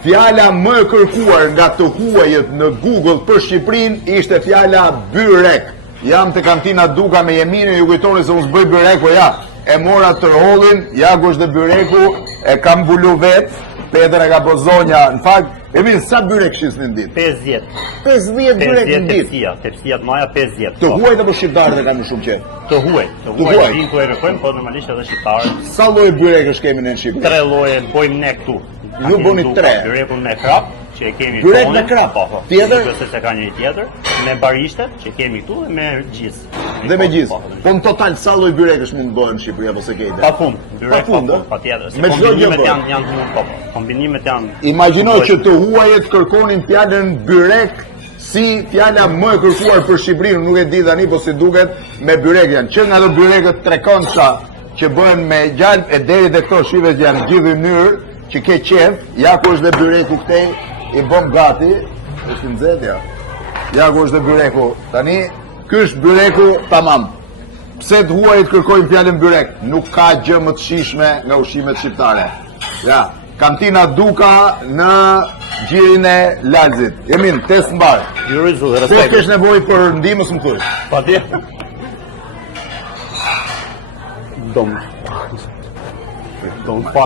Fjala më e kërkuar nga të huajët në Google për Shqipërinë ishte fjala byrek. Jam të kantina Duka me Jeminin, ju kujtoni se unë s'bëj byrek, po ja, e mora tërhollin, ja gosht dhe byreku, e kam bulu vetë, Petër e ka po zonja, në fakt, Emin, sa byrek shisni në ditë? 50. 50 byrek në ditë? Tepsia të maja 50. Të huajt apo shqiptarët e kanë më shumë qenë? Të huaj. Të huaj, vinë ku e kërkojmë, po normalisht edhe shqiptarët. Sa lloje byrekësh kemi në Shqipëri? 3 lloje bëjmë ne këtu. Ju bëni 3. Byrekun me krap, që e kemi Byrek me krap. Tjetër? Nëse se ka njëri tjetër, me barishtet që kemi këtu dhe me gjis. Dhe me gjis. Po në total sa lloj byrekësh mund të bëhen në Shqipëri apo se kejtë? Pafund. Byrek patjetër. Se kombinimet janë të mund. Kombinimet janë. Imagjinoj që të huajet kërkonin fjalën byrek si fjala më e kërkuar për Shqipërinë, nuk e di tani, po si duket me byrek janë. Që nga ato byrekët trekonca që bëhen me gjalp e deri te këto shive që janë gjithë mënyrë që ke qef, ja ku është dhe byreku këtej, i bëm gati, është në nxehtë. Ja ku është dhe byreku. Tani, ky është byreku tamam. Pse të huajit kërkojnë fjalën byrek? Nuk ka gjë më të shijshme nga ushqimet shqiptare. Ja, kantina Duka në gjirin e Lalzit. Emin, test mbar. Jurizu dhe Po respekt. kesh nevojë për ndihmës më thuaj. Patjetër. Dom.